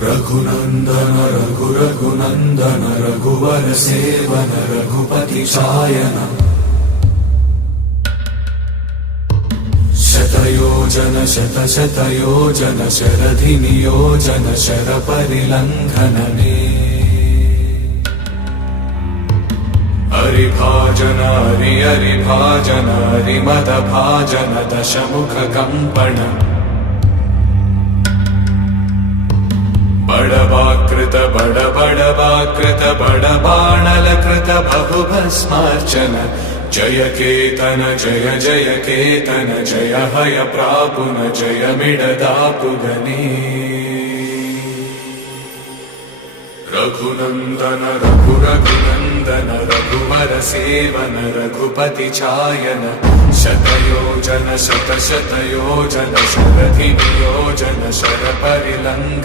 रघुनंदन रघुनंदन रघुवर seven Raghupati चायन शतयोजन शतशतयोजन शरधि नियोजन sir परिलंघनने हरिभाजन हरिभाजन हरिमद भाजन दशमुख कंपन बड़वाकृत बड़वाकृत बड़बाणलकृत बहुभस्मार्चन जय केतन जय जय केतन जय हय प्रापुन जय मिडदापुगने रघुनंदन रघुनंदन रघुवर सेवन रघुपति चायन शतयोजन शतशतयोजन शरधि नियोजन शर परिलंघन